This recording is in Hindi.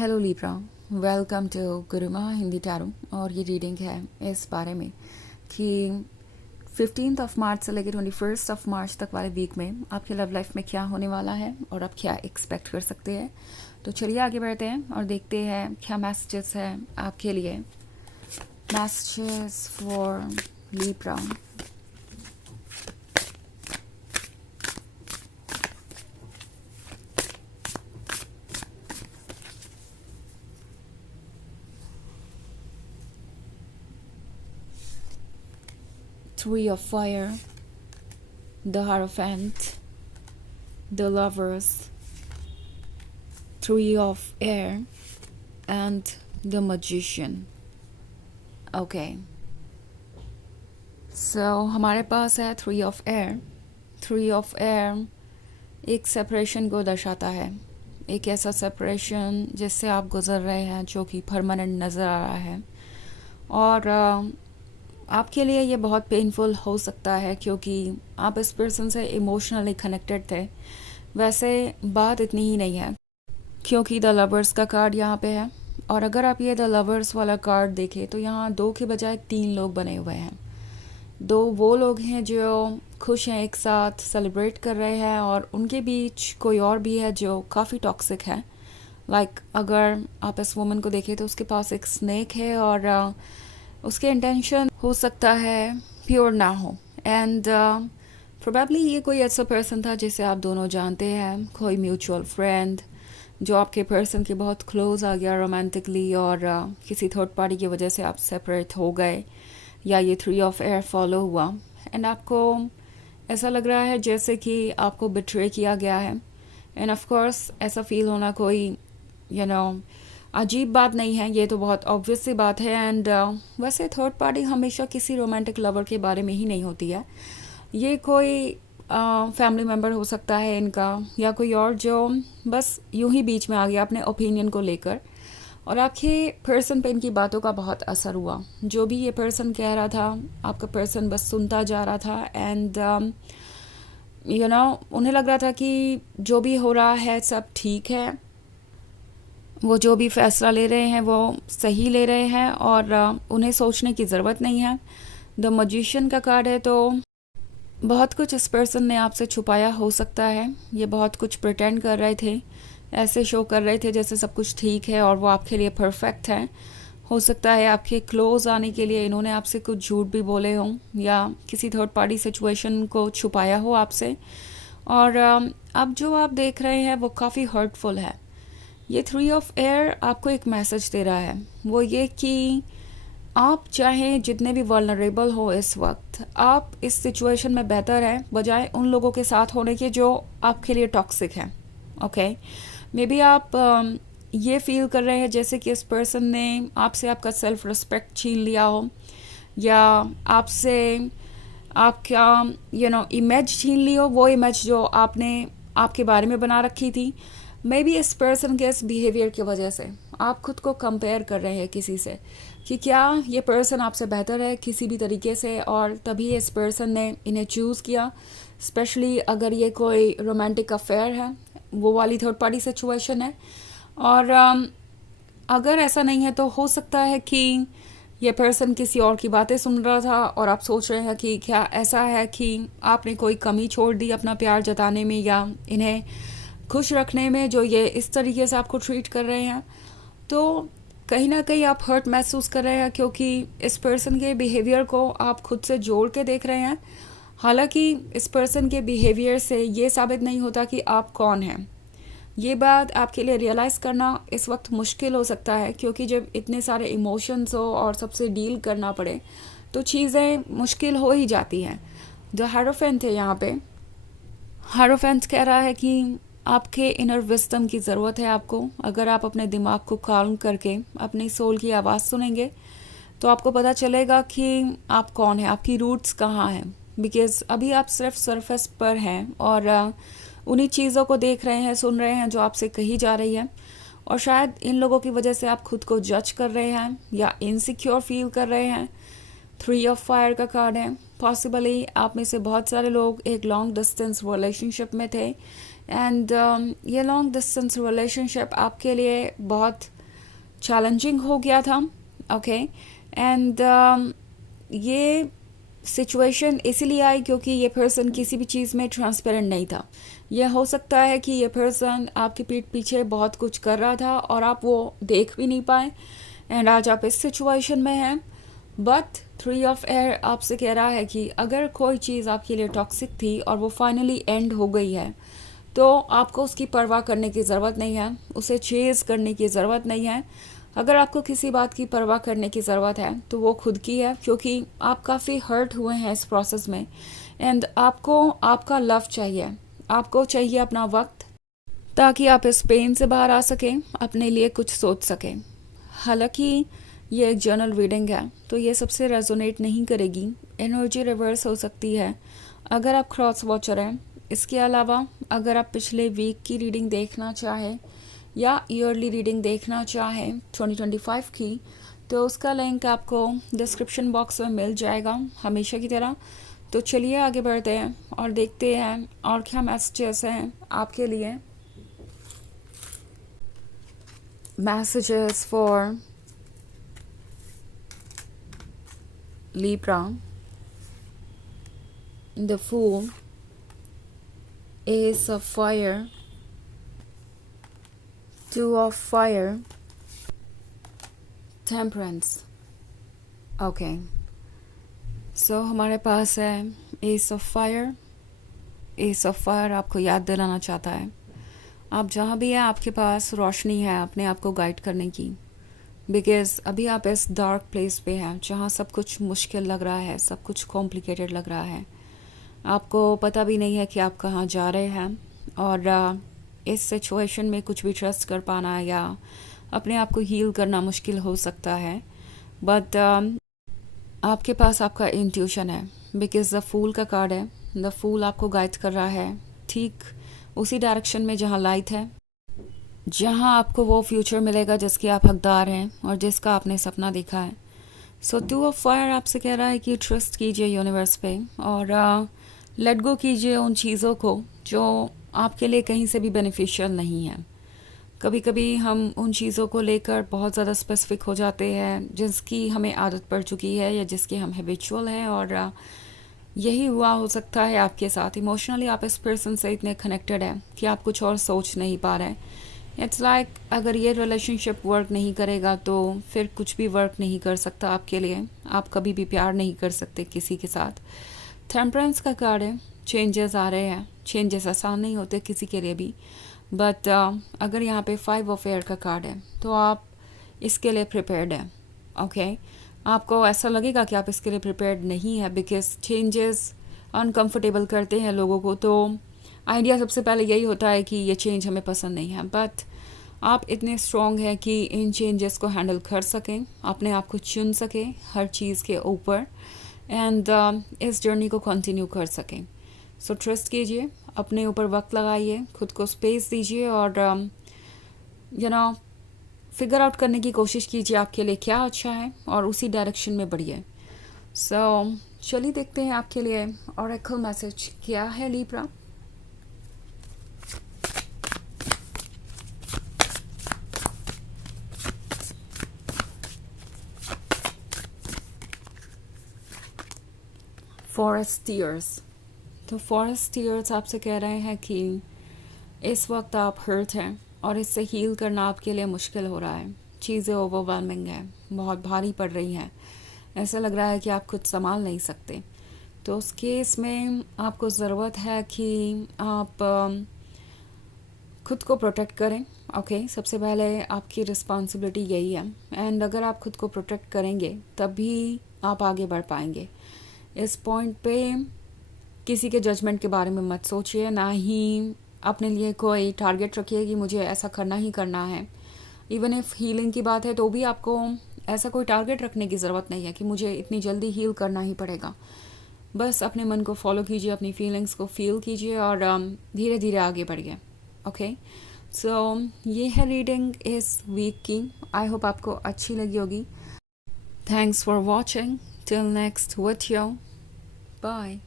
Hello Libra, welcome to Gurumaa Hindi tarot. और ये रीडिंग है इस बारे में कि 15 मार्च से लेकर 21 मार्च तक वाले वीक में आपकी लव लाइफ में क्या होने वाला है और आप क्या एक्सपेक्ट कर सकते हैं। तो चलिए आगे बढ़ते हैं और देखते हैं क्या मैसेजेस है आपके लिए। Messages for Libra. Three of Fire, the Hierophant, the Lovers, Three of Air, and the Magician. Okay. So हमारे पास है three of air. Three of air एक सेपरेशन को दर्शाता है, एक ऐसा सेपरेशन जिससे आप गुज़र रहे हैं जो कि परमानेंट नज़र आ रहा है। और आपके लिए ये बहुत पेनफुल हो सकता है क्योंकि आप इस पर्सन से इमोशनली कनेक्टेड थे। वैसे बात इतनी ही नहीं है क्योंकि द लवर्स का कार्ड यहाँ पे है। और अगर आप ये द लवर्स वाला कार्ड देखें तो यहाँ दो के बजाय तीन लोग बने हुए हैं। दो वो लोग हैं जो खुश हैं, एक साथ सेलिब्रेट कर रहे हैं, और उनके बीच कोई और भी है जो काफ़ी टॉक्सिक है। लाइक अगर आप इस वुमन को देखें तो उसके पास एक स्नेक है और उसके इंटेंशन हो सकता है प्योर ना हो। एंड प्रोबेबली ये कोई ऐसा पर्सन था जिसे आप दोनों जानते हैं, कोई म्यूचुअल फ्रेंड जो आपके पर्सन के बहुत क्लोज आ गया रोमांटिकली, और किसी थर्ड पार्टी की वजह से आप सेपरेट हो गए, या ये थ्री ऑफ एयर फॉलो हुआ एंड आपको ऐसा लग रहा है जैसे कि आपको बिट्रे किया गया है। एंड ऑफ कोर्स ऐसा फील होना कोई अजीब बात नहीं है, ये तो बहुत ऑब्वियस सी बात है। एंड वैसे थर्ड पार्टी हमेशा किसी रोमांटिक लवर के बारे में ही नहीं होती है। ये कोई फैमिली मेम्बर हो सकता है इनका, या कोई और जो बस यूं ही बीच में आ गया अपने ओपिनियन को लेकर, और आपके पर्सन पे इनकी बातों का बहुत असर हुआ। जो भी ये पर्सन कह रहा था आपका पर्सन बस सुनता जा रहा था। एंड उन्हें लग रहा था कि जो भी हो रहा है सब ठीक है, वो जो भी फैसला ले रहे हैं वो सही ले रहे हैं और उन्हें सोचने की ज़रूरत नहीं है। द मजिशियन का कार्ड है, तो बहुत कुछ इस पर्सन ने आपसे छुपाया हो सकता है। ये बहुत कुछ प्रिटेंड कर रहे थे, ऐसे शो कर रहे थे जैसे सब कुछ ठीक है और वो आपके लिए परफेक्ट है। हो सकता है आपके क्लोज आने के लिए इन्होंने आपसे कुछ झूठ भी बोले हों, या किसी थर्ड पार्टी सिचुएशन को छुपाया हो आपसे। और अब जो आप देख रहे हैं वो काफ़ी हर्टफुल है। ये थ्री ऑफ एयर आपको एक मैसेज दे रहा है, वो ये कि आप चाहे जितने भी वल्नरेबल हो इस वक्त, आप इस सिचुएशन में बेहतर है बजाय उन लोगों के साथ होने के जो आपके लिए टॉक्सिक हैं। ओके, मे बी आप ये फील कर रहे हैं जैसे कि इस पर्सन ने आपसे आपका सेल्फ रिस्पेक्ट छीन लिया हो, या आपसे आपका इमेज छीन ली हो, वो इमेज जो आपने आपके बारे में बना रखी थी। मे बी इस पर्सन के इस बिहेवियर की वजह से आप खुद को कंपेयर कर रहे हैं किसी से कि क्या ये पर्सन आपसे बेहतर है किसी भी तरीके से, और तभी इस पर्सन ने इन्हें चूज़ किया। स्पेशली अगर ये कोई रोमांटिक अफेयर है, वो वाली थर्ड पार्टी सिचुएशन है। और अगर ऐसा नहीं है तो हो सकता है कि ये पर्सन किसी और की बातें सुन रहा था और आप सोच रहे हैं कि क्या ऐसा है कि आपने कोई कमी छोड़ दी अपना प्यार जताने में या इन्हें खुश रखने में, जो ये इस तरीके से आपको ट्रीट कर रहे हैं। तो कहीं ना कहीं आप हर्ट महसूस कर रहे हैं क्योंकि इस पर्सन के बिहेवियर को आप खुद से जोड़ के देख रहे हैं। हालांकि इस पर्सन के बिहेवियर से ये साबित नहीं होता कि आप कौन हैं। ये बात आपके लिए रियलाइज़ करना इस वक्त मुश्किल हो सकता है क्योंकि जब इतने सारे इमोशंस हो और सबसे डील करना पड़े तो चीज़ें मुश्किल हो ही जाती हैं। जो हायरोफेंट है यहाँ पे, हायरोफेंट कह रहा है कि आपके इनर विस्डम की ज़रूरत है आपको। अगर आप अपने दिमाग को काल्म करके अपनी सोल की आवाज़ सुनेंगे तो आपको पता चलेगा कि आप कौन हैं, आपकी रूट्स कहाँ हैं। बिकॉज़ अभी आप सिर्फ सरफेस पर हैं और उन्हीं चीज़ों को देख रहे हैं, सुन रहे हैं जो आपसे कही जा रही है, और शायद इन लोगों की वजह से आप खुद को जज कर रहे हैं या इनसिक्योर फील कर रहे हैं। थ्री ऑफ फायर का कार्ड है। पॉसिबली आप में से बहुत सारे लोग एक लॉन्ग डिस्टेंस रिलेशनशिप में थे एंड ये लॉन्ग डिस्टेंस रिलेशनशिप आपके लिए बहुत चैलेंजिंग हो गया था. ओके. एंड ये सिचुएशन इसीलिए आई क्योंकि ये पर्सन किसी भी चीज़ में ट्रांसपेरेंट नहीं था. यह हो सकता है कि ये पर्सन आपकी पीठ पीछे बहुत कुछ कर रहा था और आप वो देख भी नहीं पाए, एंड आज आप इस सिचुएशन में हैं. बट 3 ऑफ एयर आपसे कह रहा है कि अगर कोई चीज़ आपके लिए टॉक्सिक थी और वो फाइनली एंड हो गई है, तो आपको उसकी परवाह करने की ज़रूरत नहीं है, उसे चेज़ करने की ज़रूरत नहीं है. अगर आपको किसी बात की परवाह करने की ज़रूरत है तो वो खुद की है, क्योंकि आप काफ़ी हर्ट हुए हैं इस प्रोसेस में. एंड आपको आपका लव चाहिए, आपको चाहिए अपना वक्त, ताकि आप इस पेन से बाहर आ सकें, अपने लिए कुछ सोच सकें. हालांकि ये एक जर्नल रीडिंग है तो ये सबसे रेजोनेट नहीं करेगी, एनर्जी रिवर्स हो सकती है अगर आप क्रॉस वॉचर हैं. इसके अलावा अगर आप पिछले वीक की रीडिंग देखना चाहें या ईयरली रीडिंग देखना चाहें 2025 की, तो उसका लिंक आपको डिस्क्रिप्शन बॉक्स में मिल जाएगा हमेशा की तरह. तो चलिए आगे बढ़ते हैं और देखते हैं और क्या मैसेजेस हैं आपके लिए. Messages for Libra, the Fool, Ace of Fire, 2 of Fire, Temperance. Okay, सो हमारे पास है S of fire. S of fire आपको याद दिलाना चाहता है आप जहाँ भी हैं आपके पास रोशनी है अपने आप को गाइड करने की. बिकॉज अभी आप इस डार्क प्लेस पे हैं जहाँ सब कुछ मुश्किल लग रहा है, सब कुछ कॉम्प्लिकेटेड लग रहा है, आपको पता भी नहीं है कि आप कहाँ जा रहे हैं. और इस सिचुएशन में कुछ भी ट्रस्ट कर पाना या अपने आप को हील करना मुश्किल हो सकता है. बट आपके पास आपका इंट्यूशन है, बिकॉज द फूल का कार्ड है. द फूल आपको गाइड कर रहा है ठीक उसी डायरेक्शन में जहाँ लाइट है, जहाँ आपको वो फ्यूचर मिलेगा जिसके आप हकदार हैं और जिसका आपने सपना देखा है. सो 2 ऑफ फायर आपसे कह रहा है कि ट्रस्ट कीजिए यूनिवर्स पे और लेट गो कीजिए उन चीज़ों को जो आपके लिए कहीं से भी बेनिफिशियल नहीं है. कभी कभी हम उन चीज़ों को लेकर बहुत ज़्यादा स्पेसिफिक हो जाते हैं जिसकी हमें आदत पड़ चुकी है या जिसके हम हैबिचुअल हैं, और यही हुआ हो सकता है आपके साथ. इमोशनली आप इस पर्सन से इतने कनेक्टेड हैं कि आप कुछ और सोच नहीं पा रहे. इट्स लाइक अगर ये रिलेशनशिप वर्क नहीं करेगा तो फिर कुछ भी वर्क नहीं कर सकता आपके लिए. आप कभी भी प्यार नहीं कर सकते किसी के साथ. टेम्परेंस का कार्ड है, चेंजेस आ रहे हैं. चेंजेस आसान नहीं होते किसी के लिए भी. बट अगर यहाँ पे 5 ऑफ एयर का कार्ड है तो आप इसके लिए प्रिपेयर्ड हैं. ओके, आपको ऐसा लगेगा कि आप इसके लिए प्रिपेयर्ड नहीं है बिकॉज चेंजेस अनकंफर्टेबल करते हैं लोगों को. तो आइडिया सबसे पहले यही होता है कि ये चेंज हमें पसंद नहीं है. बट आप इतने स्ट्रॉन्ग हैं कि इन चेंजेस को हैंडल कर सकें, अपने आप को चुन सकें हर चीज़ के ऊपर, एंड इस जर्नी को कंटिन्यू कर सकें. सो ट्रस्ट कीजिए, अपने ऊपर वक्त लगाइए, खुद को स्पेस दीजिए और फिगर आउट करने की कोशिश कीजिए आपके लिए क्या अच्छा है और उसी डायरेक्शन में बढ़िए. सो चलिए देखते हैं आपके लिए ऑरेकल मैसेज क्या है लीब्रा. फॉरेस्टियर्स. तो फॉरेस्टियर्स आपसे कह रहे हैं कि इस वक्त आप हर्ट हैं और इससे हील करना आपके लिए मुश्किल हो रहा है. चीज़ें ओवरवेलमिंग हैं, बहुत भारी पड़ रही हैं, ऐसा लग रहा है कि आप खुद संभाल नहीं सकते. तो उस केस में आपको ज़रूरत है कि आप खुद को प्रोटेक्ट करें. ओके, सबसे पहले आपकी रिस्पॉन्सिबिलिटी यही है. एंड अगर आप खुद को प्रोटेक्ट करेंगे तभी आप आगे बढ़ पाएंगे. इस पॉइंट पे किसी के जजमेंट के बारे में मत सोचिए, ना ही अपने लिए कोई टारगेट रखिए कि मुझे ऐसा करना ही करना है. इवन इफ़ हीलिंग की बात है तो भी आपको ऐसा कोई टारगेट रखने की ज़रूरत नहीं है कि मुझे इतनी जल्दी हील करना ही पड़ेगा. बस अपने मन को फॉलो कीजिए, अपनी फीलिंग्स को फील कीजिए और धीरे धीरे आगे बढ़िए. ओके, सो ये है रीडिंग इस वीक की. आई होप आपको अच्छी लगी होगी. Thanks for watching. Till next video. Bye.